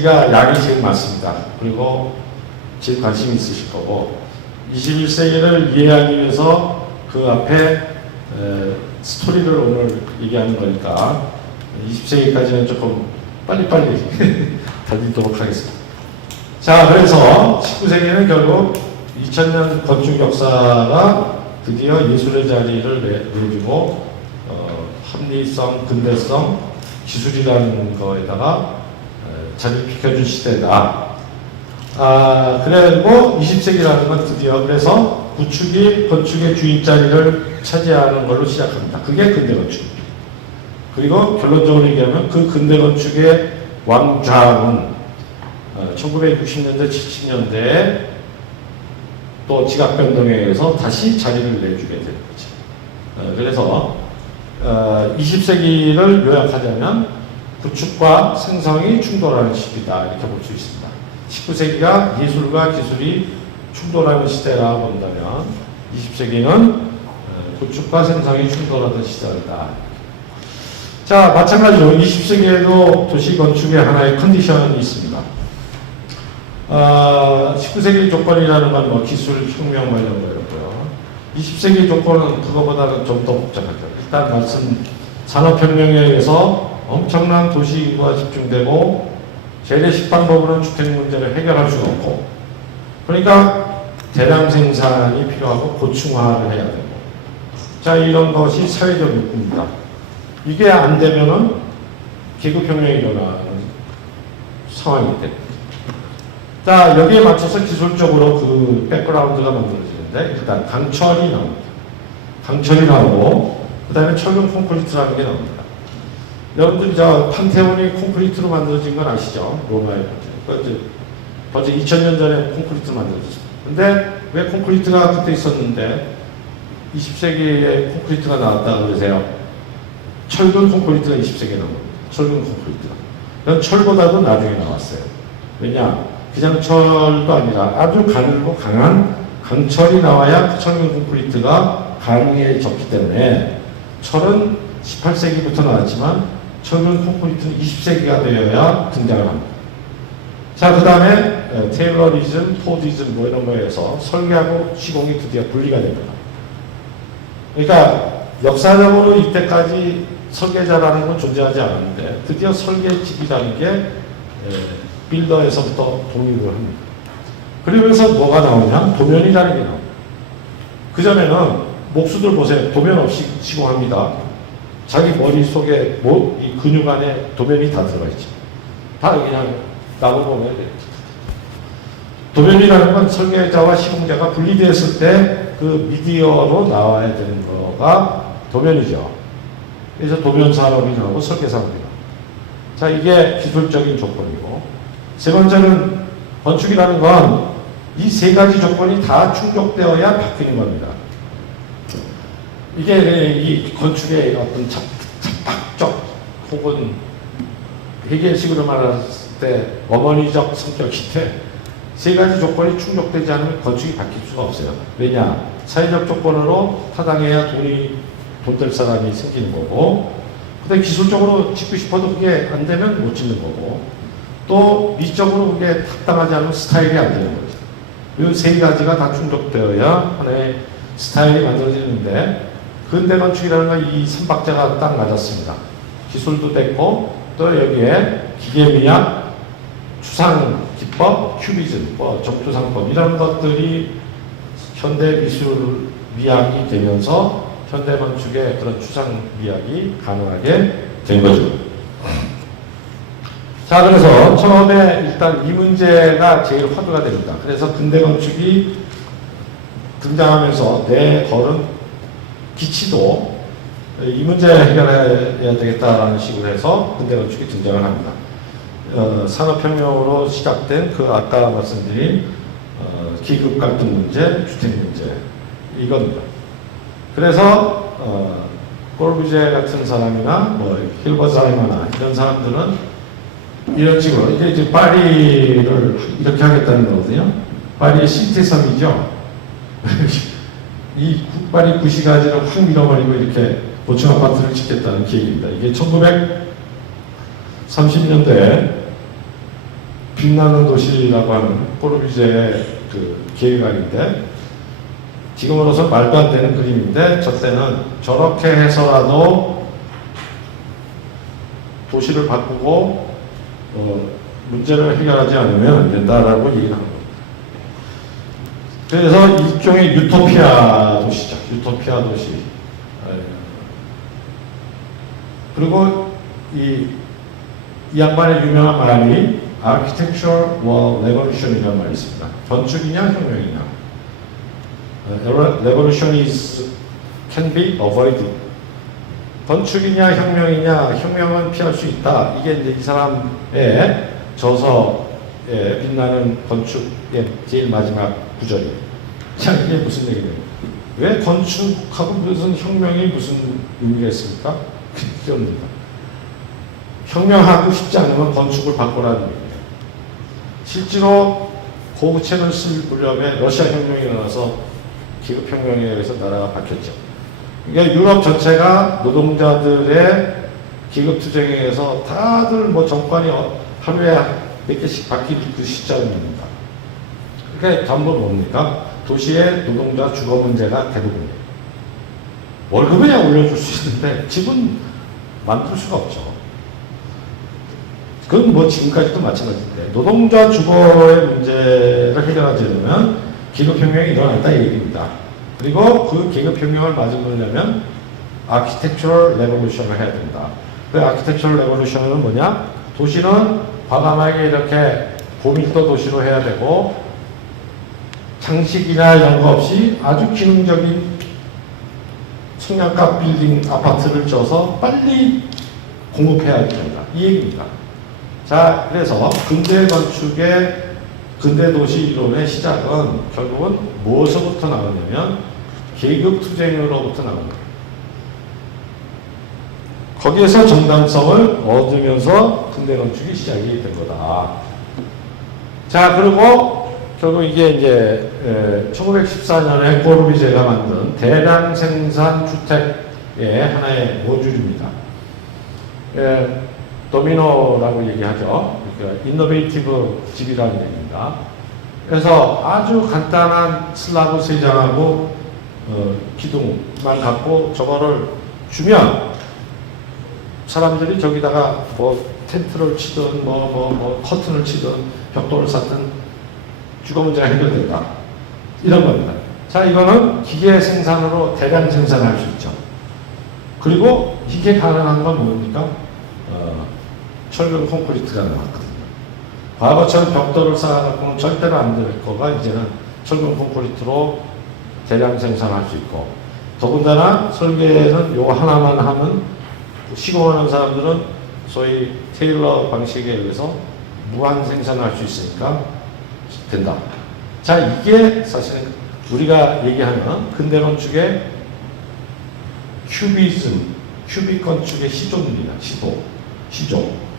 20세기가 약이 제일 많습니다. 그리고 제일 관심이 있으실 거고 21세기를 이해하기 위해서 그 앞에 스토리를 오늘 얘기하는 거니까 20세기까지는 조금 빨리빨리 달리도록 하겠습니다. 자, 그래서 19세기는 결국 2000년 건축 역사가 드디어 예술의 자리를 내주고 합리성, 근대성, 기술이라는 거에다가 자리를 비켜준 시대다. 그리고 20세기라는 건 드디어 그래서 구축이 건축의 주인 자리를 차지하는 걸로 시작합니다. 그게 근대 건축입니다. 그리고 결론적으로 얘기하면 그 근대 건축의 왕좌는 1960년대, 70년대에 또 지각 변동에 의해서 다시 자리를 내주게 되는 거죠. 그래서 20세기를 요약하자면 구축과 생성이 충돌하는 시기다 이렇게 볼 수 있습니다. 19세기가 예술과 기술이 충돌하는 시대라 본다면 20세기는 구축과 생성이 충돌하던 시절이다. 자, 마찬가지로 20세기에도 도시 건축의 하나의 컨디션이 있습니다. 19세기 조건이라는 건 뭐 기술 혁명 이런 거였고요. 20세기 조건은 그거보다는 좀 더 복잡하죠. 일단 말씀 산업혁명에 의해서 엄청난 도시 인구가 집중되고 재래식 방법으로는 주택 문제를 해결할 수가 없고 그러니까 대량 생산이 필요하고 고층화를 해야 되고 자 이런 것이 사회적 욕구입니다. 이게 안 되면은 계급혁명이 일어나는 상황이 됩니다. 자, 여기에 맞춰서 기술적으로 그 백그라운드가 만들어지는데 일단 강철이 나옵니다. 강철이 나오고 그 다음에 철근 콘크리트라는 게 나옵니다. 여러분들 저 판테온이 콘크리트로 만들어진 건 아시죠? 로마의 판테온. 벌써 2000년 전에 콘크리트로 만들어졌습니다. 근데 왜 콘크리트가 그때 있었는데 20세기에 콘크리트가 나왔다 그러세요? 철근 콘크리트가 20세기에 나온 겁니다. 철근 콘크리트가. 그건 철보다도 나중에 나왔어요. 왜냐? 그냥 철도 아니라 아주 가늘고 강한 강철이 나와야 철근 콘크리트가 가능해졌기 때문에 철은 18세기부터 나왔지만 철근 콘크리트는 20세기가 되어야 등장을 합니다. 자, 그 다음에 테일러리즘, 포디즘 뭐 이런 거에서 설계하고 시공이 드디어 분리가 됩니다. 그러니까 역사적으로 이때까지 설계자라는 건 존재하지 않았는데 드디어 설계직이라는 게 빌더에서부터 독립을 합니다. 그러면서 뭐가 나오냐? 도면이라는 게 나옵니다. 그전에는 목수들 보세요. 도면 없이 시공합니다. 자기 머릿속에 이 근육 안에 도면이 다 들어가 있죠. 다 그냥 나무 보면 돼요. 도면이라는 건 설계자와 시공자가 분리되었을 때 그 미디어로 나와야 되는 거가 도면이죠. 그래서 도면 산업이 나오고 설계 산업이 나오고. 자, 이게 기술적인 조건이고. 세 번째는 건축이라는 건 이 세 가지 조건이 다 충족되어야 바뀌는 겁니다. 이게 이 건축의 어떤 착박적 혹은 회계식으로 말했을 때 어머니적 성격인데 세 가지 조건이 충족되지 않으면 건축이 바뀔 수가 없어요. 왜냐? 사회적 조건으로 타당해야 돈 될 사람이 생기는 거고 그다음에 기술적으로 짓고 싶어도 그게 안 되면 못 짓는 거고 또 미적으로 그게 타당하지 않으면 스타일이 안 되는 거죠. 이 세 가지가 다 충족되어야 하나의 스타일이 만들어지는데 근대 건축이라는 건 이 3박자가 딱 맞았습니다. 기술도 됐고 또 여기에 기계미학, 추상기법, 큐비즘, 적조상법 이런 것들이 현대 미술 미학이 되면서 현대 건축의 그런 추상미학이 가능하게 된 거죠. 자, 그래서 처음에 일단 이 문제가 제일 화두가 됩니다. 그래서 근대 건축이 등장하면서 내 걸은 기치도 이 문제 해결해야 되겠다라는 식으로 해서 근대 건축이 등장을 합니다. 산업혁명으로 시작된 그 아까 말씀드린 기급 갈등 문제, 주택 문제 이겁니다. 그래서 꼴부제 같은 사람이나 뭐 힐버사이머나 이런 사람들은 이런 식으로 이제 파리를 이렇게 하겠다는 거거든요. 파리의 시티섬이죠. 이 파리 구시가지를 확 밀어버리고 이렇게 고층 아파트를 짓겠다는 계획입니다. 이게 1930년대에 빛나는 도시라고 하는 꼬르비제의 그 계획안인데, 지금으로서 말도 안 되는 그림인데, 저 때는 저렇게 해서라도 도시를 바꾸고 문제를 해결하지 않으면 안 된다라고 얘기를 한 겁니다. 그래서 일종의 유토피아 도시죠. 유토피아 도시. 그리고 이 양반의 유명한 말이 Architecture Wall Revolution이라는 말이 있습니다. 건축이냐 혁명이냐. Revolution can be avoided. 건축이냐 혁명이냐. 혁명은 피할 수 있다. 이게 이제 이 사람의 저서에 빛나는 건축의 제일 마지막 구절이에요. 자, 이게 무슨 얘기예요? 왜 건축하고 무슨 혁명이 무슨 의미가 있습니까? 그게 없습니다. 혁명하고 싶지 않으면 건축을 바꾸라는 얘기예요. 실제로 고구채를 쓸 무렵에 러시아 혁명이 일어나서 기업혁명에 의해서 나라가 바뀌었죠. 그러니까 유럽 전체가 노동자들의 기급투쟁에 의해서 다들 뭐 정권이 하루에 몇 개씩 바뀌는 그 시점입니다. 그러니까 전부 뭡니까? 도시의 노동자 주거 문제가 대부분이에요. 월급이야 올려줄 수 있는데 집은 만들 수가 없죠. 그건 뭐 지금까지도 마찬가지인데, 노동자 주거의 문제를 해결하지 않으면 계급혁명이 일어났다 이 얘기입니다. 그리고 그 계급혁명을 맞으려면 아키텍처럴 레볼루션을 해야 된다. 그 아키텍처럴 레볼루션은 뭐냐? 도시는 과감하게 이렇게 고밀도 도시로 해야 되고, 장식이나 이런 거 없이 아주 기능적인 청량가 빌딩 아파트를 져서 빨리 공급해야 된다. 이 얘기입니다. 자, 그래서 근대 건축의 근대 도시 이론의 시작은 결국은 무엇으로부터 나오냐면 계급 투쟁으로부터 나옵니다. 거기에서 정당성을 얻으면서 근대 건축이 시작이 된 거다. 자, 그리고 결국 이게 이제 1914년에 꼬르비제가 만든 대량 생산 주택의 하나의 모듈입니다. 도미노라고 얘기하죠. 그러니까 인노베이티브 집이라는 얘기입니다. 그래서 아주 간단한 슬라브 세 장하고 기둥만 갖고 저거를 주면 사람들이 저기다가 뭐 텐트를 치든 뭐 커튼을 치든 벽돌을 쌓든 주거 문제가 해결된다. 이런 겁니다. 자, 이거는 기계 생산으로 대량 생산할 수 있죠. 그리고 이게 가능한 건 뭡니까? 철근 콘크리트가 나왔거든요. 과거처럼 벽돌을 쌓아갖고는 절대로 안 될 거가 이제는 철근 콘크리트로 대량 생산할 수 있고, 더군다나 설계는 요거 하나만 하면 시공하는 사람들은 소위 테일러 방식에 의해서 무한 생산할 수 있으니까 된다. 자, 이게 사실은 우리가 얘기하는 근대 건축의 큐비즘, 큐빅 건축의 시조입니다. 시조.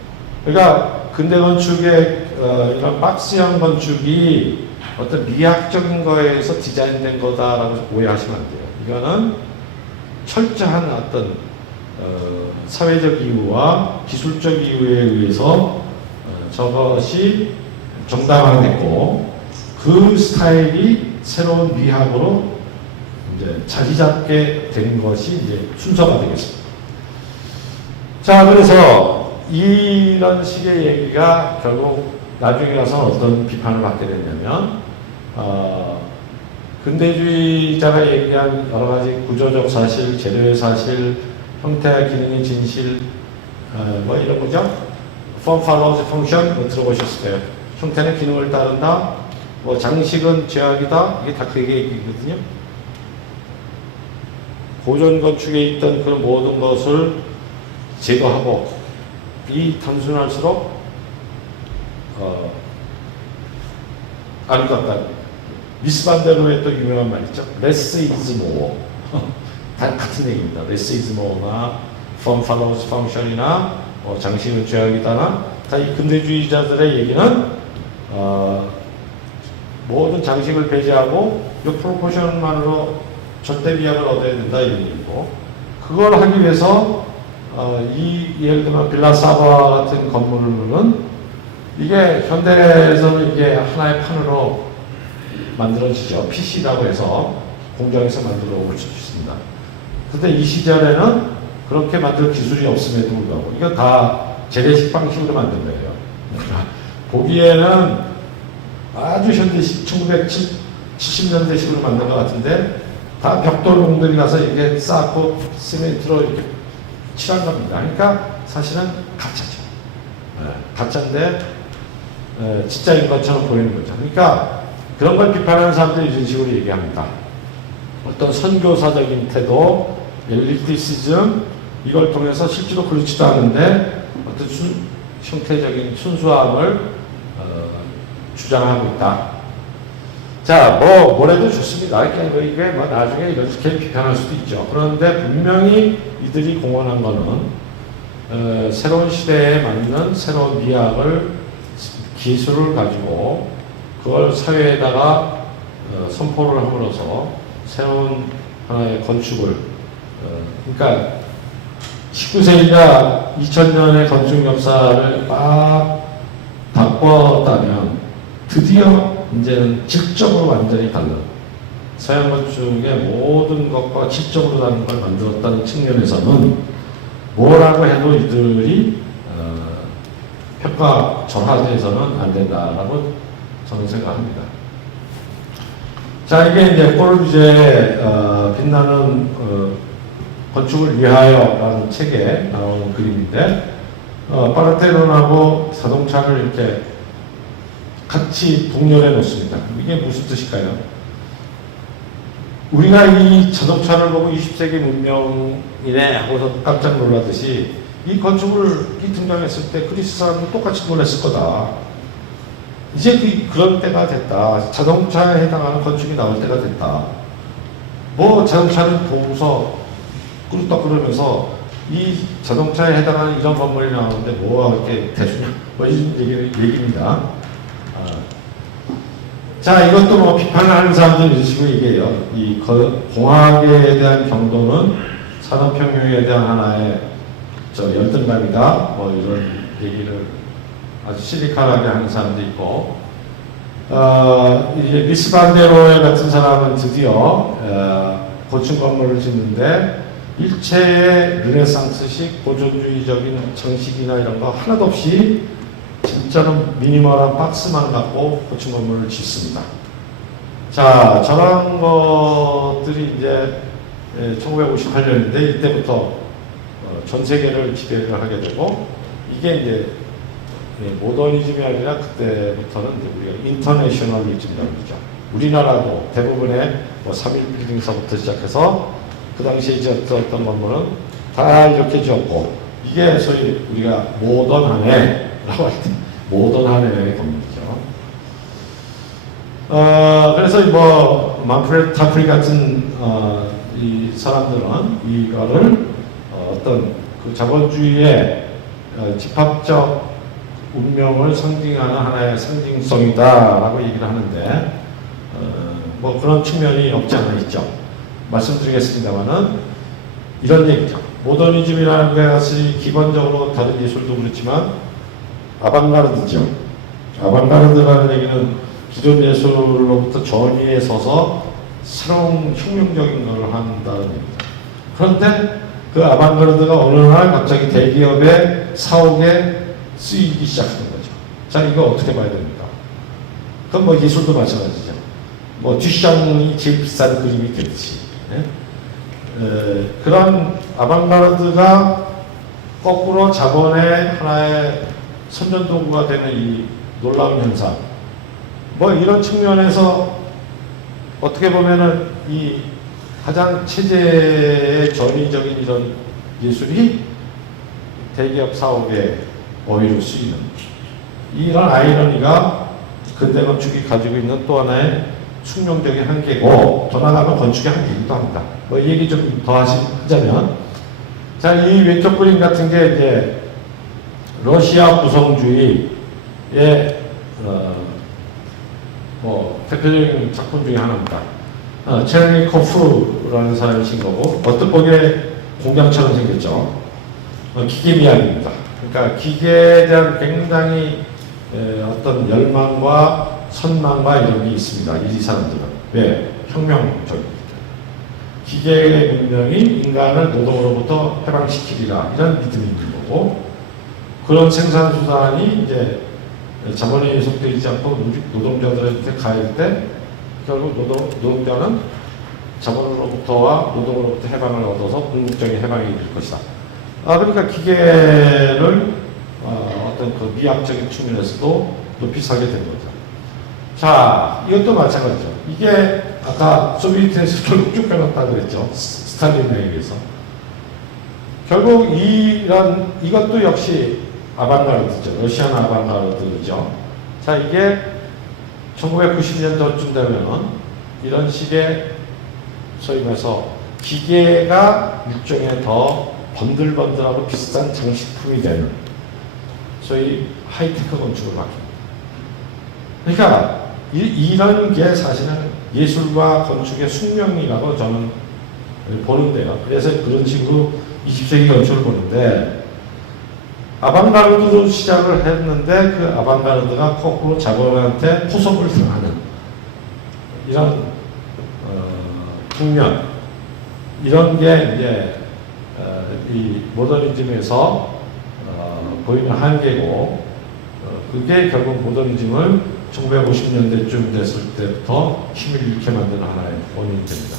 그러니까 근대 건축의 이런 박스형 건축이 어떤 미학적인 거에 의해서 디자인된 거다라고 오해하시면 안 돼요. 이거는 철저한 어떤 사회적 이유와 기술적 이유에 의해서 저것이 정당화됐고, 그 스타일이 새로운 미학으로 이제 자리 잡게 된 것이 이제 순서가 되겠습니다. 자, 그래서 이런 식의 얘기가 결국 나중에 가서 어떤 비판을 받게 됐냐면, 근대주의자가 얘기한 여러 가지 구조적 사실, 재료의 사실, 형태와 기능의 진실, 뭐 이런 거죠. Form follows function, 뭐 들어보셨을 거예요. 형태는 기능을 따른다, 뭐 장식은 제약이다, 이게 다 그 얘기거든요. 고전 건축에 있던 그런 모든 것을 제거하고, 이 단순할수록 아름답다. 미스 반데로의 또 유명한 말 있죠. Less is more. 다 같은 얘기입니다. Less is more나 Form follows function이나 장식은 죄악이다나 다 이 근대주의자들의 얘기는 모든 장식을 배제하고 이 프로포션만으로 절대 미학을 얻어야 된다 이런 얘기고, 그걸 하기 위해서 이 예를 들면 빌라 사바 같은 건물은 이게 현대에서는 이게 하나의 판으로 만들어지죠. PC라고 해서 공장에서 만들어 올 수 있습니다. 근데 이 시절에는 그렇게 만들 기술이 없음에도 불구하고 이거 다 재래식 방식으로 만든 거예요. 보기에는 아주 현대식 1970년대식으로 만든 것 같은데 다 벽돌 공들이 가서 이렇게 쌓고 시멘트로 이렇게 칠한 겁니다. 그러니까 사실은 가짜죠. 가짜인데 진짜인 것처럼 보이는 거죠. 그러니까 그런 걸 비판하는 사람들이 이런 식으로 얘기합니다. 어떤 선교사적인 태도, 엘리티시즘 이걸 통해서 실제로 그렇지도 않은데 어떤 형태적인 순수함을 주장하고 있다. 자, 뭐래도 좋습니다. 이게 뭐 나중에 이렇게 비판할 수도 있죠. 그런데 분명히 이들이 공언한 거는 새로운 시대에 맞는 새로운 미학을 기술을 가지고 그걸 사회에다가 선포를 함으로써 새로운 하나의 건축을 그러니까 19세기가 2000년의 건축 역사를 막 바꿨다면 드디어 이제는 질적으로 완전히 달라. 서양 건축의 모든 것과 질적으로 다른 걸 만들었다는 측면에서는 뭐라고 해도 이들이 평가절하돼서는 안 된다라고 저는 생각합니다. 자, 이게 이제 꼬르비제의 빛나는 건축을 위하여라는 책에 나오는 그림인데 파르테논하고 자동차를 이렇게 같이 동렬해 놓습니다. 이게 무슨 뜻일까요? 우리가 이 자동차를 보고 20세기 문명이네 하고서 깜짝 놀라듯이 이 건축물이 등장했을 때 그리스 사람도 똑같이 놀랐을 거다. 이제 그런 때가 됐다. 자동차에 해당하는 건축이 나올 때가 됐다. 뭐 자동차는 보고서 꿀떡 그러면서 이 자동차에 해당하는 이런 건물이 나오는데 뭐가 그렇게 대수냐 뭐 이런 얘기입니다. 자, 이것도 뭐 비판을 하는 사람들은 이런 식으로 얘기해요. 이 공학에 대한 경도는 산업혁명에 대한 하나의 열등감이다. 뭐 이런 얘기를 아주 시리컬하게 하는 사람도 있고, 이제 미스 반데로에 같은 사람은 드디어 고층 건물을 짓는데 일체의 르네상스식 보존주의적인 정식이나 이런 거 하나도 없이 진짜로 미니멀한 박스만 갖고 고층 건물을 짓습니다. 자, 저런 것들이 이제 1958년인데 이때부터 전 세계를 지배를 하게 되고 이게 이제 모더니즘이 아니라 그때부터는 우리가 인터내셔널리즘이라고 그러죠. 우리나라도 대부분의 뭐 3.1 빌딩서부터 시작해서 그 당시에 지었던 건물은 다 이렇게 지었고 이게 소위 우리가 모던하네라고 할 때 모던하네의 건물이죠. 그래서 뭐 만프레드 타프리 같은 이 사람들은 이거를 어떤 그 자본주의의 집합적 운명을 상징하는 하나의 상징성이다라고 얘기를 하는데 뭐 그런 측면이 없지 않아 있죠. 말씀드리겠습니다만은 이런 얘기죠. 모더니즘이라는 것이 기본적으로 다른 예술도 그렇지만 아방가르드죠. 아방가르드라는 얘기는 기존 예술로부터 전위에 서서 새로운 혁명적인 것을 한다는 얘기죠. 그런데 그 아방가르드가 어느 날 갑자기 대기업의 사옥에 쓰이기 시작하는 거죠. 자, 이거 어떻게 봐야 됩니까? 그건 뭐 예술도 마찬가지죠. 뭐 듀샹이 제일 비싼 그림이 되듯이 그런 아방가르드가 거꾸로 자본의 하나의 선전도구가 되는 이 놀라운 현상 뭐 이런 측면에서 어떻게 보면은 이 가장 체제의 전위적인 이런 예술이 대기업 사업에 어휘로 쓰이는 이런 아이러니가 근대 건축이 가지고 있는 또 하나의 숙명적인 한계고 더 나아가면 건축의 한계이기도 합니다. 뭐 이 얘기 좀 더 하자면 자, 이 왼쪽 그림 같은 게 이제 러시아 구성주의의 뭐 대표적인 작품 중에 하나입니다. 체르니코프라는 사람이 신 거고 어떻게 공장처럼 생겼죠. 기계 미학입니다. 그러니까 기계에 대한 굉장히 어떤 열망과 선망과 이런 게 있습니다. 이 사람들은. 왜? 혁명적입니다. 기계의 문명이 인간을 노동으로부터 해방시키리라 이런 믿음이 있는 거고, 그런 생산 수단이 이제 자본에 예속되어 있지 않고 노동자들한테 가할 때 결국 노동자는 자본으로부터와 노동으로부터 해방을 얻어서 궁극적인 해방이 이룰 것이다. 그러니까 기계를 어떤 그 미학적인 측면에서도 높이 사게 된 거죠. 자, 이것도 마찬가지죠. 이게 아까 소비에트에서 결국 쫓겨났다고 그랬죠. 스탈린에 의해서. 결국 이것도 역시 아방가르드죠. 러시안 아방가르드죠. 자, 이게 1990년도쯤 되면은 이런 식의 소위 말해서 기계가 일종의 더 번들번들하고 비싼 장식품이 되는 소위 하이테크 건축을 바뀝니다. 그러니까 이런 게 사실은 예술과 건축의 숙명이라고 저는 보는데요. 그래서 그런 식으로 20세기 건축을 보는데, 아방가르드로 시작을 했는데 그 아방가르드가 거꾸로 자본한테 포섭을 당하는 이런 국면, 이런 게 이제 이 모더니즘에서 보이는 한계고, 그게 결국 모더니즘을 1950년대쯤 됐을 때부터 힘을 잃게 만드는 하나의 원인이 됩니다.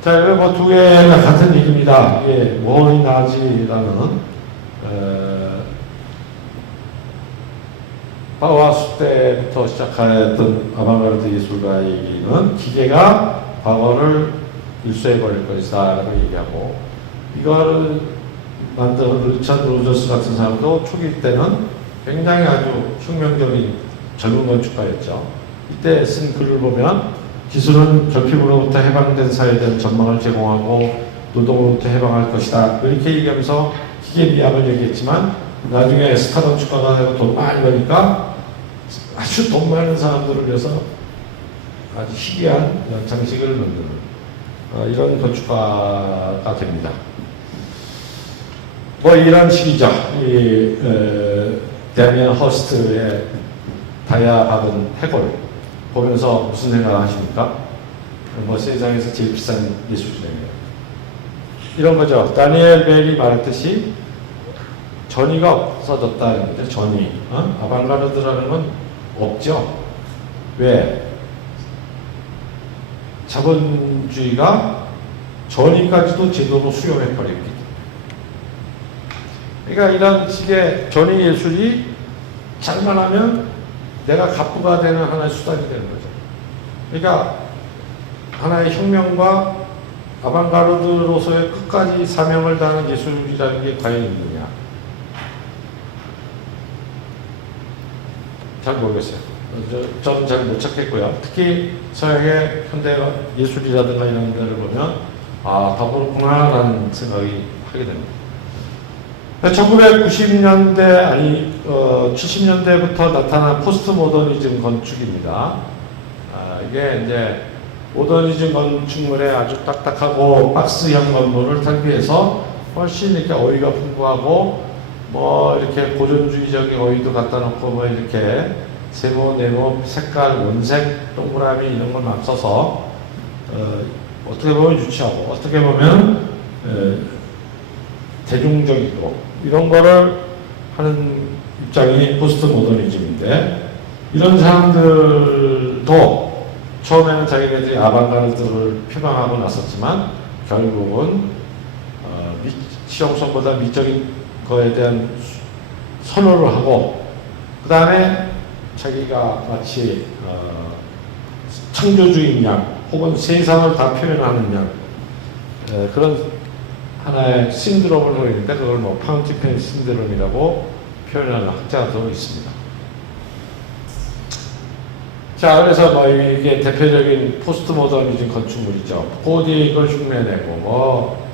자, 이거 뭐 두 개가 같은 얘기입니다. 이게 모허리 나지라는 바우하우스 때부터 시작했던 아방가르드 예술가의 얘기는 기계가 과거를 일소해버릴 것이다 라고 얘기하고, 이거를 만든 리처드 로저스 같은 사람도 초기 때는 굉장히 아주 혁명적인 젊은 건축가였죠. 이때 쓴 글을 보면 기술은 결핍으로부터 해방된 사회에 대한 전망을 제공하고 노동으로부터 해방할 것이다, 이렇게 얘기하면서 기계 미학을 얘기했지만, 나중에 스타 건축가가 되고 돈 많이 버니까 아주 돈 많은 사람들을 위해서 아주 희귀한 장식을 만드는 이런 건축가가 됩니다. 뭐 이런 식이죠. 이 데미안 허스트의 다이아 박은 해골 보면서 무슨 생각을 하십니까? 뭐 세상에서 제일 비싼 예술이네요. 이런 거죠. 다니엘 벨이 말했듯이 전위가 없어졌다는 거죠. 전위. 아방가르드라는 건 없죠. 왜? 자본주의가 전위까지도 제도로 수용해버렸기 때문에. 그러니까 이런 식의 전위 예술이 잘만 하면 내가 갑부가 되는 하나의 수단이 되는 거죠. 그러니까 하나의 혁명과 아방가르드로서의 끝까지 사명을 다하는 예술이라는 게 과연 있느냐? 잘 모르겠어요. 저는 잘 못 찾겠고요. 특히 서양의 현대 예술이라든가 이런 데를 보면 더 그렇구나라는 생각이 하게 됩니다. 1990년대 아니 70년대부터 나타난 포스트 모더니즘 건축입니다. 이게 이제 모더니즘 건축물에 아주 딱딱하고 박스형 건물을 탈피해서 훨씬 이렇게 어휘가 풍부하고 뭐 이렇게 고전주의적인 어휘도 갖다 놓고 뭐 이렇게 세모, 네모, 색깔, 원색, 동그라미 이런 걸 막 써서 어떻게 보면 유치하고 어떻게 보면 대중적이고 이런 거를 하는 입장이 포스트 모더니즘인데, 이런 사람들도 처음에는 자기네들이 아방가르드를 표방하고 나섰지만 결국은 실용성보다 미적인 거에 대한 선호를 하고, 그 다음에 자기가 마치 창조주의인 양 혹은 세상을 다 표현하는 양 그런 하나의 신드롬을 보이는데, 그걸 뭐 파운틴펜 신드롬이라고 표현하는 학자도 있습니다. 자, 그래서 뭐 이게 대표적인 포스트 모더니즘 건축물이죠. 고딕을 흉내내고 뭐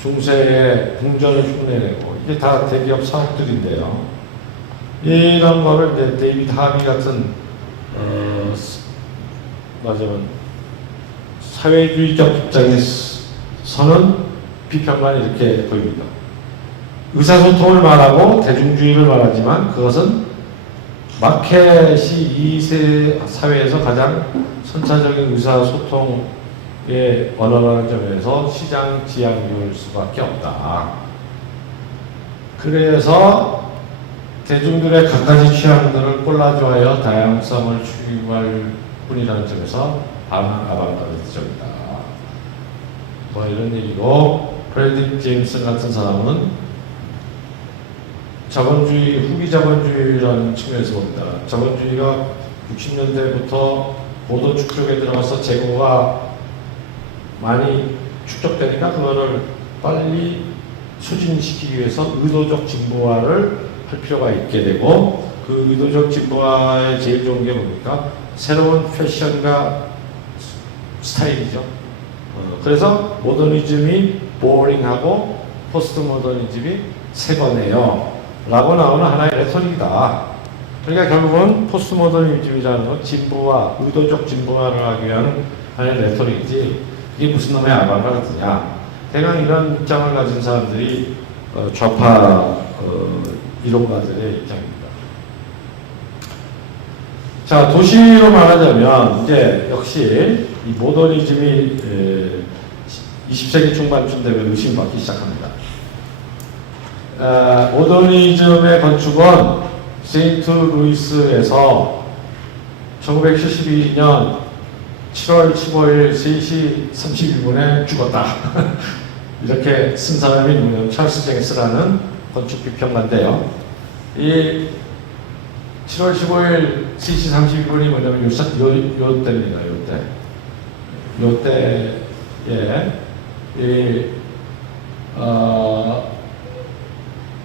중세의 궁전을 흉내내고, 이게 다 대기업 사업들인데요. 이런 거를 이제 데이비드 하비 같은 맞으면 사회주의적 입장에서는 비평만 이렇게 보입니다. 의사소통을 말하고 대중주의를 말하지만 그것은 마켓이 이 사회에서 가장 선차적인 의사소통의 언어라는 점에서 시장 지향률 수밖에 없다. 그래서 대중들의 갖가지 취향들을 꼴라주하여 다양성을 추구할 뿐이라는 점에서 아방가르드적이다. 뭐 이런 얘기고, 프레디 제임슨 같은 사람은 자본주의, 후기 자본주의라는 측면에서 봅니다. 자본주의가 60년대부터 고도 축적에 들어가서 재고가 많이 축적되니까 그거를 빨리 추진시키기 위해서 의도적 진보화를 할 필요가 있게 되고, 그 의도적 진보화에 제일 좋은 게 뭡니까? 새로운 패션과 스타일이죠. 그래서 모더니즘이 보링하고 포스트 모더니즘이 새 거네요 라고 나오는 하나의 레토릭이다. 그러니까 결국은 포스트 모더니즘이라는 건 진보화, 의도적 진보화를 하기 위한 하나의 레토릭이지, 이게 무슨 놈의 아방가르드냐. 대강 이런 입장을 가진 사람들이 좌파 이론가들의 입장입니다. 자, 도시로 말하자면 이제 역시 이 모더니즘이 20세기 중반쯤 되면 의심받기 시작합니다. 모더니즘의 건축은 세인트 루이스에서 1972년 7월 15일 3시 31분에 죽었다. 이렇게 쓴 사람이 누구냐면 찰스 쟁스라는 건축 비평가인데요. 이 7월 15일 3시 31분이 뭐냐면 요때입니다. 요때에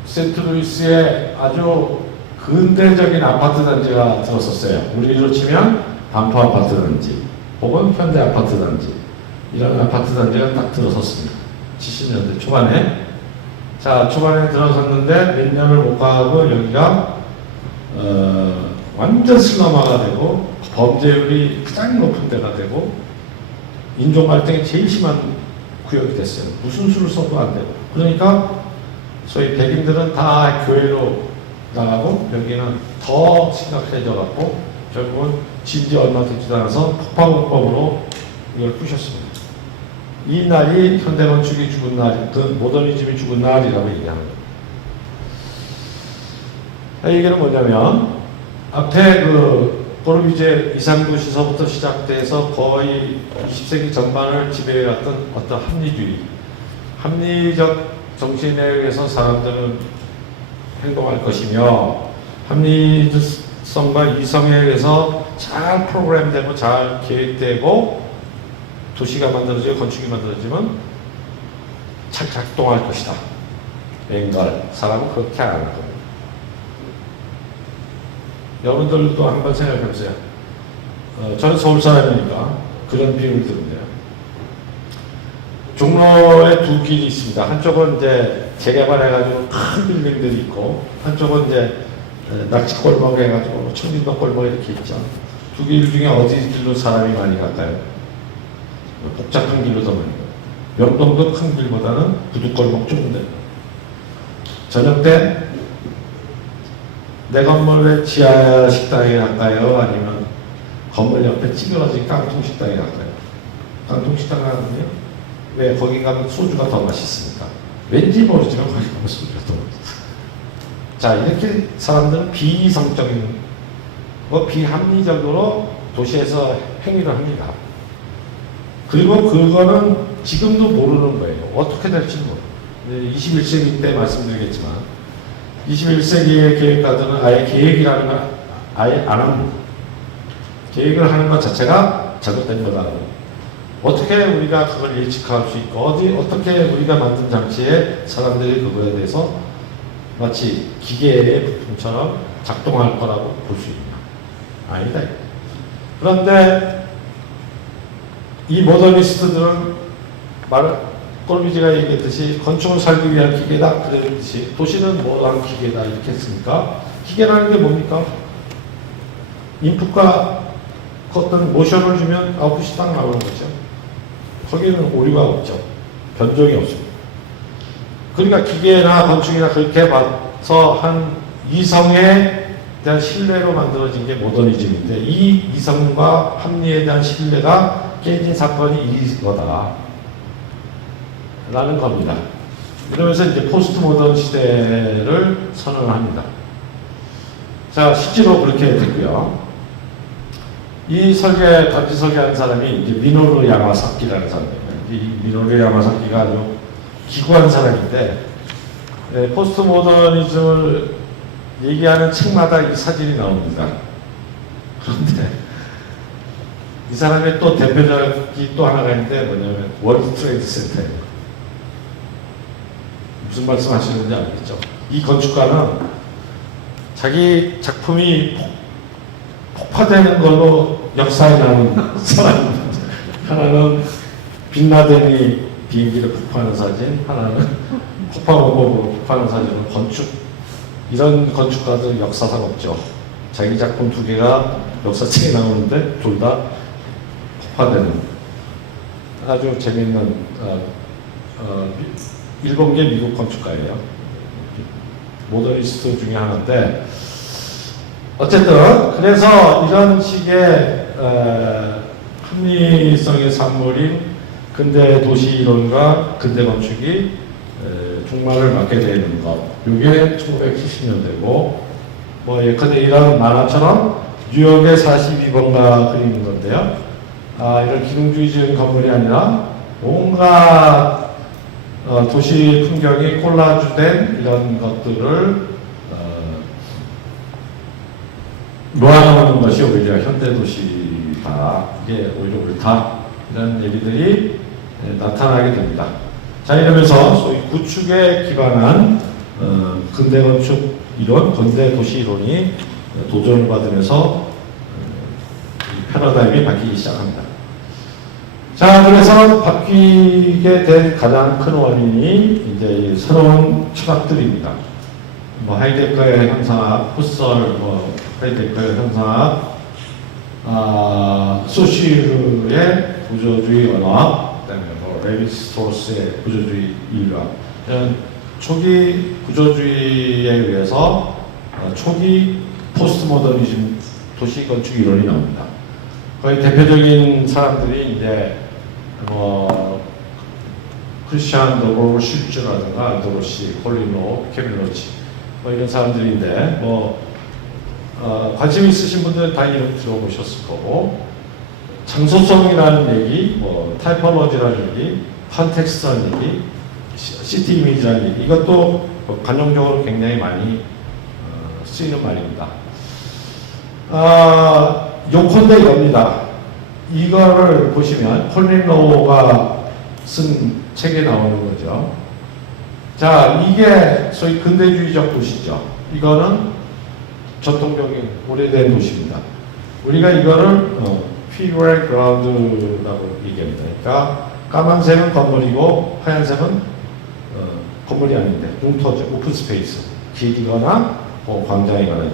세인트루이스에 아주 근대적인 아파트 단지가 들었었어요. 우리로 치면 반포 아파트 단지 혹은 현대 아파트 단지, 이런 아파트 단지가 딱 들어섰습니다. 70년대 초반에. 자, 초반에 들어섰는데 몇 년을 못 가고 여기가 완전 슬럼화가 되고 범죄율이 가장 높은 데가 되고 인종 갈등이 제일 심한 구역이 됐어요. 무슨 수를 써도 안 되고. 그러니까 소위 백인들은 다 교회로 나가고 여기는 더 심각해져 갖고 결국은 진지 얼마 되지도 않아서 폭파공법으로 이걸 부셨습니다. 이 날이 현대건축이 죽은 날, 그 모더니즘이 죽은 날이라고 얘기합니다. 이 얘기는 뭐냐면 앞에 그 꼬르비제 이상도 시서부터 시작돼서 거의 20세기 전반을 지배해왔던 어떤 합리주의, 합리적 정신에 의해서 사람들은 행동할 것이며 합리성과 이성에 의해서 잘 프로그램되고 잘 계획되고 도시가 만들어지고 건축이 만들어지면 잘 작동할 것이다. 앵걸 사람은 그렇게 안 할 겁니다. 여러분들도 한번 생각해 보세요. 저는 서울 사람이니까 그런 비유를 드는데요. 종로에 두 길이 있습니다. 한쪽은 이제 재개발해가지고 큰 빌딩들이 있고, 한쪽은 이제 낙지골목 해가지고 청진동 골목 이렇게 있죠. 두 길 중에 어디 길로 사람이 많이 갈까요? 복잡한 길로 더 많이 가요. 명동도 큰 길보다는 구두골목 좁은데. 저녁 때 내 건물의 지하 식당에 갈까요? 아니면 건물 옆에 찌그러진 깡통 식당에 갈까요? 깡통 식당 가거든요. 왜? 거기 가면 소주가 더 맛있으니까. 왠지 모르지만 거기 가면 소주가 더 맛있어요. 자, 이렇게 사람들은 비이성적인, 비합리적으로 도시에서 행위를 합니다. 그리고 그거는 지금도 모르는 거예요. 어떻게 될지 모르는. 21세기 때 말씀드리겠지만 21세기의 계획가들은 아예 계획이라는 걸 아예 안 합니다. 계획을 하는 것 자체가 잘못된 거다. 어떻게 우리가 그걸 예측할 수 있고 어떻게 우리가 만든 장치에 사람들이 그거에 대해서 마치 기계의 부품처럼 작동할 거라고 볼 수 있냐. 아니다. 그런데 이 모더니스트들은 꼴비지가 얘기했듯이 건축을 살기 위한 기계다 그랬듯이 도시는 뭐한 기계다 이렇게 했으니까 기계라는 게 뭡니까? 인풋과 어떤 모션을 주면 아웃풋이 딱 나오는 거죠. 거기는 오류가 없죠. 변종이 없습니다. 그러니까 기계나 건축이나 그렇게 봐서 한 이성에 대한 신뢰로 만들어진 게 모더니즘인데 이 이성과 합리에 대한 신뢰가 깨진 사건이 이거다 라는 겁니다. 이러면서 이제 포스트 모던 시대를 선언합니다. 자, 실제로 그렇게 됐고요. 이 건지 설계한 사람이 이제 미노루 야마사키라는 사람이에요. 이 미노루 야마사키가 아주 기구한 사람인데, 포스트 모더니즘을 얘기하는 책마다 이 사진이 나옵니다. 그런데 이 사람의 또 대표작이 또 하나가 있는데 뭐냐면 월드 트레이드 센터예요. 무슨 말씀 하시는지 알겠죠? 이 건축가는 자기 작품이 폭파되는 걸로 역사에 남은 사람입니다. 하나는 빈라덴이 비행기를 폭파하는 사진, 하나는 폭파로봇으로 폭파하는 사진은 건축, 이런 건축가들 역사상 없죠. 자기 작품 두 개가 역사책에 나오는데 둘 다 폭파되는 아주 재미있는 일본계 미국 건축가예요. 모더니스트 중에 하나인데 어쨌든 그래서 이런 식의 합리성의 산물인 근대 도시 이론과 근대 건축이 종말을 맞게 되는 것. 이게 1970년대고 뭐 예컨대 이런 만화처럼 뉴욕의 42번가 그리는 건데요. 이런 기능주의적인 건물이 아니라 온갖 도시 풍경이 콜라주된 이런 것들을 놓아놓는 것이 오히려 현대도시다. 이게 오히려 옳다. 이런 얘기들이 나타나게 됩니다. 자, 이러면서 소위 구축에 기반한 근대건축 이론, 근대도시 이론이 도전을 받으면서 패러다임이 바뀌기 시작합니다. 자, 그래서 바뀌게 된 가장 큰 원인이 이제 새로운 철학들입니다. 뭐 하이데거의 현상학, 후설, 하이데거의 현상학, 소시르의 구조주의 언어학, 그다음에 레ヴ이-스트로스의 구조주의 인류학, 이런 초기 구조주의에 의해서 초기 포스트 모더니즘 도시 건축 이론이 나옵니다. 거의 대표적인 사람들이 이제 크리스찬 도보 슐츠라든가 안드로시, 콜린로, 케밀로치 이런 사람들인데 관심 있으신 분들은 다 이름 들어보셨을 거고, 장소성이라는 얘기, 타이포로지라는 얘기, 컨텍스트라는 얘기, 시티 이미지라는 얘기, 이것도 관용적으로 굉장히 많이 쓰이는 말입니다. 요컨대 이겁니다. 이거를 보시면 콜린 로우가 쓴 책에 나오는 거죠. 자, 이게 소위 근대주의적 도시죠. 이거는 전통적인 오래된 도시입니다. 우리가 이거를 피규어 그라운드라고 얘기합니다. 그러니까 까만색은 건물이고 하얀색은 건물이 아닌데 융터죠. 오픈 스페이스. 길이거나 광장이거나.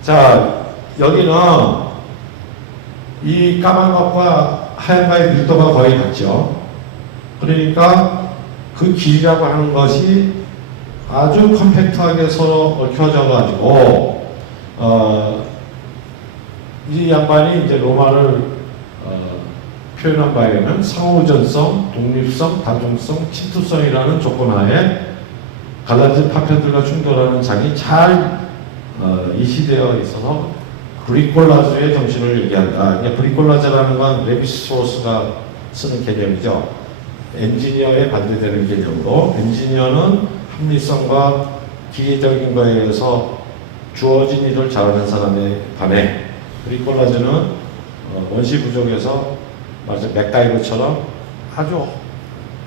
자, 여기는 이 까만 것과 하얀 것의 밀도가 거의 같죠. 그러니까 그 길이라고 하는 것이 아주 컴팩트하게 서로 얽혀져 가지고 이 양반이 이제 로마를 표현한 바에 의하면 상호전성, 독립성, 다중성, 침투성이라는 조건하에 갈라진 파편들과 충돌하는 장이 잘 이시되어 있어서 브리콜라즈의 정신을 얘기한다. 브리콜라즈라는 건 레ヴ이-스트로스가 쓰는 개념이죠. 엔지니어에 반대되는 개념으로, 엔지니어는 합리성과 기계적인 거에 의해서 주어진 일을 잘하는 사람에 반해 브리콜라즈는 원시 부족에서 마치 맥가이버처럼 아주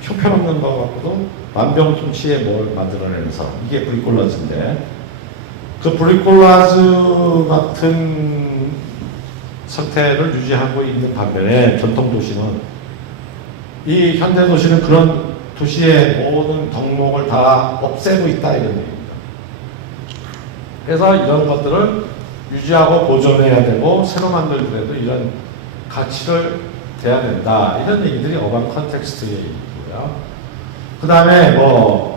형편없는 것 같고도 만병통치에 뭘 만들어내는 사람, 이게 브리콜라즈인데, 그 브리콜라즈 같은 상태를 유지하고 있는 반면에 전통 도시는, 이 현대 도시는 그런 도시의 모든 덕목을 다 없애고 있다, 이런 얘기입니다. 그래서 이런 것들을 유지하고 보존해야 되고 새로 만들더라도 이런 가치를 돼야 된다, 이런 얘기들이 어반 컨텍스트의 얘기고요. 그 다음에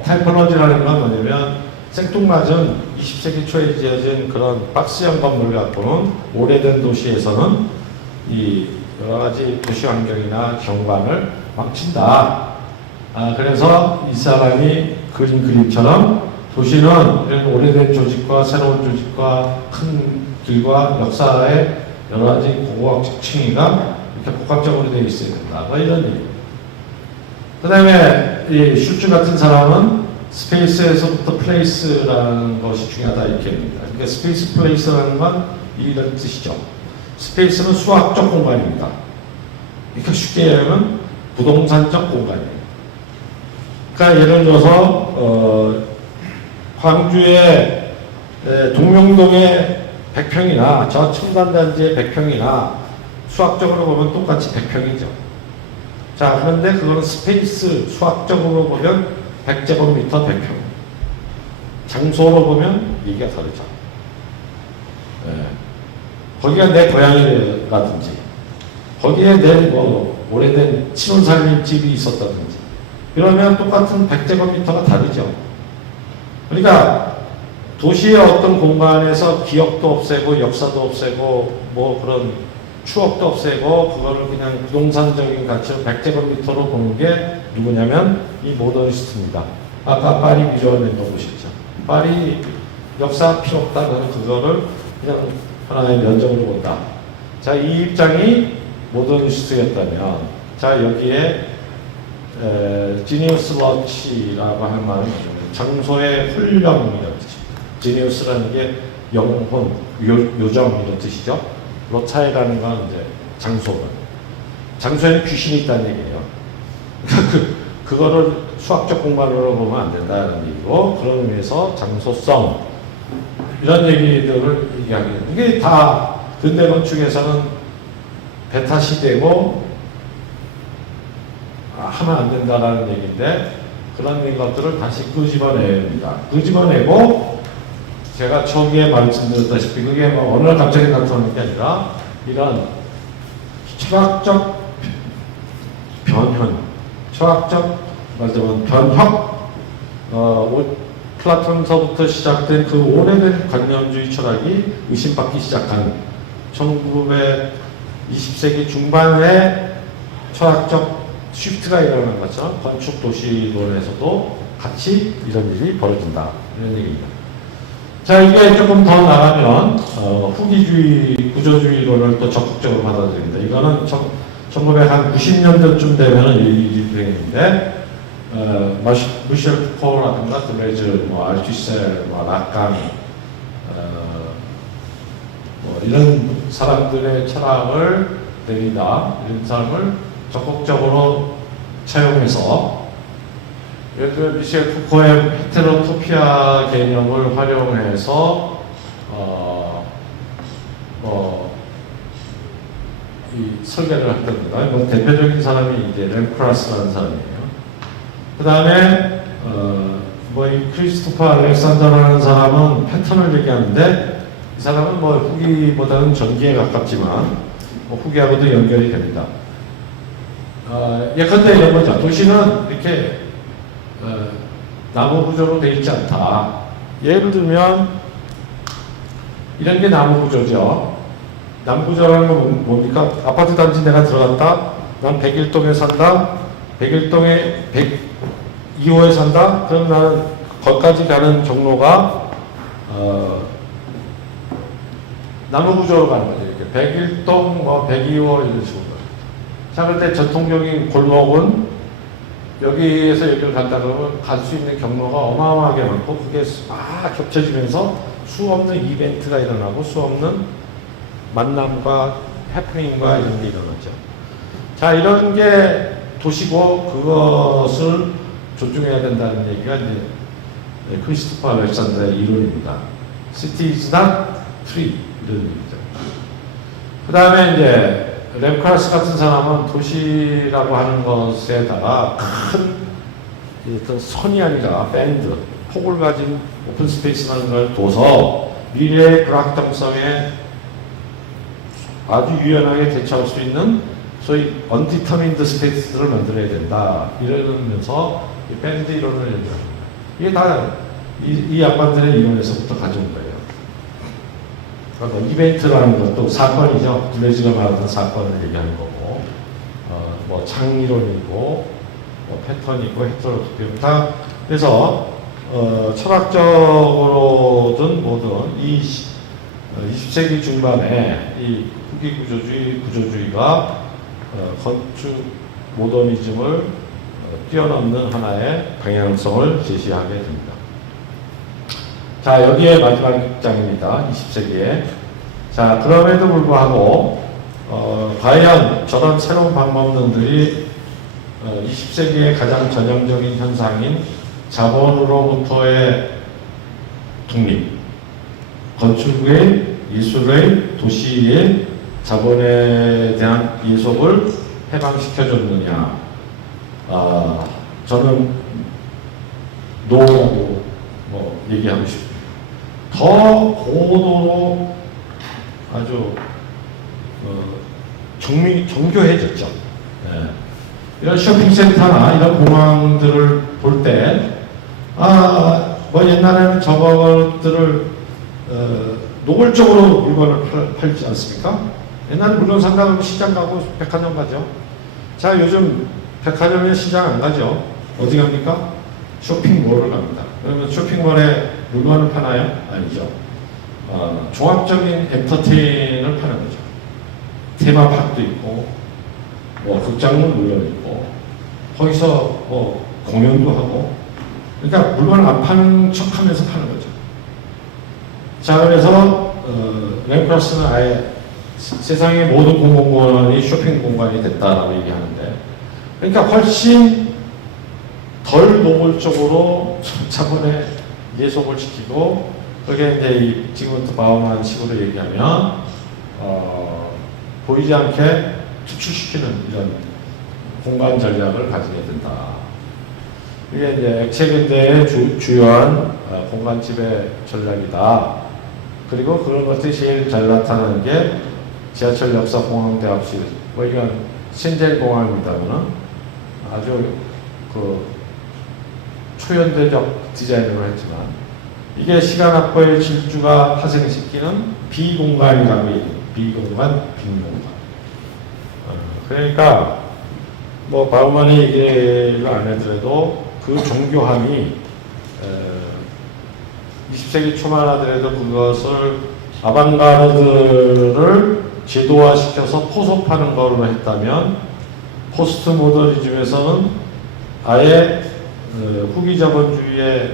타이포로지라는 건 뭐냐면 생뚱맞은 20세기 초에 지어진 그런 박스형 건물 갖고는 오래된 도시에서는 이 여러 가지 도시 환경이나 경관을 망친다. 그래서 이 사람이 그린 그림처럼 도시는 이런 오래된 조직과 새로운 조직과 큰 길과 역사의 여러 가지 고고학적 층위가 이렇게 복합적으로 되어 있어야 된다. 뭐 이런 얘기. 그 다음에 이 슐츠 같은 사람은 스페이스에서부터 플레이스라는 것이 중요하다 이렇게 합니다. 그러니까 스페이스 플레이스라는 건 이런 뜻이죠. 스페이스는 수학적 공간입니다. 그러니까 쉽게 얘기하면 부동산적 공간이에요. 그러니까 예를 들어서 광주의 동명동의 100평이나 저 첨단단지의 100평이나 수학적으로 보면 똑같이 100평이죠. 자, 그런데 그거는 스페이스 수학적으로 보면 100제곱미터 100평. 장소로 보면 얘기가 다르죠. 거기가 내 고향이라든지, 거기에 내 뭐 오래된 친혼살림 집이 있었다든지, 그러면 똑같은 100제곱미터가 다르죠. 그러니까 도시의 어떤 공간에서 기억도 없애고 역사도 없애고 뭐 그런 추억도 없애고 그거를 그냥 부동산적인 가치로 100제곱미터로 보는 게 누구냐면 이 모더니스트입니다. 아까 파리 미조원에 보셨죠. 파리 역사 필요 없다. 그거를 그냥 하나의 면적으로 본다. 자, 이 입장이 모더니스트였다면, 자, 여기에 지니우스 러치라고 할 말은 장소의 훈령이라는 뜻입니다. 지니우스라는 게 영혼, 요정 이런 뜻이죠. 러차이라는 건 이제 장소에는 귀신이 있다는 얘기예요. 그거를 수학적 공간으로 보면 안 된다는 얘기고, 그런 의미에서 장소성 이런 얘기들을 얘기하게. 이게 다 근대 건축에서는 베타 시대고 하면 안 된다라는 얘기인데, 그런 것들을 다시 끄집어내야 됩니다. 끄집어내고, 제가 초기에 말씀드렸다시피 그게 뭐 어느 날 갑자기 나타나는 게 아니라 이런 철학적 변현, 철학적 말하자면 변혁, 플라톤서부터 시작된 그 오래된 관념주의 철학이 의심받기 시작한 1920세기 중반에 철학적 쉬프트가 일어나는 것처럼 건축 도시론에서도 같이 이런 일이 벌어진다. 이런 얘기입니다. 자, 이게 조금 더 나가면 후기주의, 구조주의론을 또 적극적으로 받아들입니다. 이거는 1990년대쯤 되면은 이 유행인데, 미셸 푸코라든가 드레즈, 뭐 알투셀, 뭐 라칸, 뭐 이런 사람들의 철학을 내리다, 이런 사람을 적극적으로 차용해서, 예를 들어 미셸 푸코의 헤테로토피아 개념을 활용해서 이 설계를 했답니다. 뭐 대표적인 사람이 이제 램크라스라는 사람이에요. 그 다음에 뭐 이 크리스토퍼 알렉산더라는 사람은 패턴을 얘기하는데, 이 사람은 뭐 후기보다는 전기에 가깝지만 뭐 후기하고도 연결이 됩니다. 예컨대 이런 거죠. 도시는 이렇게 나무 구조로 되어 있지 않다. 예를 들면 이런 게 나무 구조죠. 나무 구조라는 건 뭡니까? 아파트 단지 내가 들어갔다. 난 101동에 산다. 101동에 102호에 산다. 그럼 나는 거기까지 가는 경로가 나무 구조로 가는 거죠. 이렇게 101동, 뭐 102호 이런 식으로. 자, 그런데 전통적인 골목은 여기에서 여기를 갔다 그러면 갈 수 있는 경로가 어마어마하게 많고, 그게 막 겹쳐지면서 수없는 이벤트가 일어나고 수없는 만남과 해프닝과 이런 게 일어나죠. 자, 이런 게 도시고 그것을 존중해야 된다는 얘기가 이제 크리스토퍼 알렉산더의 이론입니다. City is not free 이런 얘기죠. 그 다음에 이제 램크라스 같은 사람은 도시라고 하는 것에다가 큰 어떤 선이 아니라 밴드, 폭을 가진 오픈 스페이스라는 걸 둬서 미래의 불확정성에 아주 유연하게 대처할 수 있는 소위 undetermined 스페이스들을 만들어야 된다. 이러면서 이 밴드 이론을 얘기합니다. 이게 다 이 양반들의 이론에서부터 가져온 거예요. 그러니까 이벤트라는 것도 사건이죠. 블레즈가 말하던 사건을 얘기하는 거고, 뭐 창이론이고, 뭐 패턴이고, 헤테로토피움 다. 그래서 철학적으로든 뭐든 이 20세기 중반에 이 후기 구조주의가 건축 모더니즘을 뛰어넘는 하나의 방향성을 제시하게 됩니다. 자, 여기에 마지막 장입니다. 20세기에. 자, 그럼에도 불구하고 과연 저런 새로운 방법론들이 20세기의 가장 전형적인 현상인 자본으로부터의 독립, 건축의, 예술의, 도시의 자본에 대한 예속을 해방시켜줬느냐. 저는 노라고 뭐 얘기하고 싶습니다. 더 고도로 아주 정교해졌죠. 네. 이런 쇼핑센터나 이런 공항들을 볼 때, 뭐 옛날에는 저것들을 노골적으로 물건을 팔지 않습니까? 옛날에 물건 산다고 시장 가고 백화점 가죠. 자, 요즘 백화점에 시장 안 가죠. 어디 갑니까? 쇼핑몰을 갑니다. 그러면 쇼핑몰에 물건을 파나요? 아니죠. 종합적인 엔터테인을 파는 거죠. 테마파크도 있고, 뭐 극장은 물론 있고, 거기서 뭐 공연도 하고, 그러니까 물건을 안 파는 척 하면서 파는 거죠. 자, 그래서 랭크러스는 아예 세상의 모든 공공공원이 쇼핑 공간이 됐다라고 얘기하는데, 그러니까 훨씬 덜 노골적으로 자본의 예속을 시키고, 그게 이제 지금부터 바우만 식으로 얘기하면 보이지 않게 투출시키는 이런 공간 전략을 가지게 된다. 이게 이제 액체근대의 주요한 공간 지배 전략이다. 그리고 그런 것들이 제일 잘 나타나는 게 지하철 역사 공항대합실, 뭐 이건 신젤 공항입니다만은 아주 그 초현대적 디자인으로 했지만, 이게 시간 확보의 질주가 파생시키는 비공간이라고 얘기해요. 비공간, 빈공간. 그러니까 뭐 바우만이 얘기를 안 해더라도 그 정교함이 20세기 초만 하더라도 그것을 아방가르드를 제도화시켜서 포섭하는 걸로 했다면, 포스트 모더니즘에서는 아예 후기 자본주의의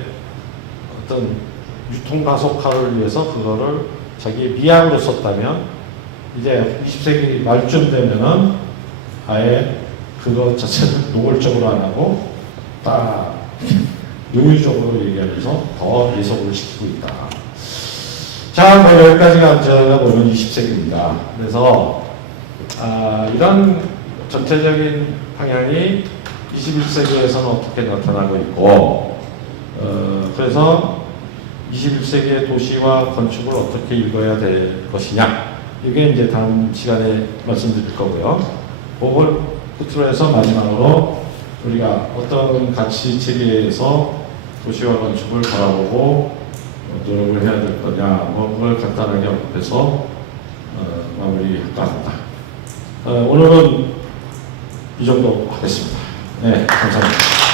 어떤 유통 가속화를 위해서 그거를 자기의 미학으로 썼다면, 이제 20세기 말쯤 되면은 아예 그거 자체를 노골적으로 안 하고 딱 요유적으로 얘기하면서 더 예속을 시키고 있다. 자, 뭐 여기까지가 앉아 보면 20세기입니다. 그래서 이런 전체적인 방향이 21세기에서는 어떻게 나타나고 있고, 그래서 21세기의 도시와 건축을 어떻게 읽어야 될 것이냐, 이게 이제 다음 시간에 말씀드릴 거고요. 그걸 끝으로 해서 마지막으로 우리가 어떤 가치 체계에서 도시와 건축을 바라보고 노력을 해야 될 거냐, 뭐 그걸 간단하게 언급해서 마무리할까 합니다. 오늘은 이 정도 하겠습니다. 네, 감사합니다.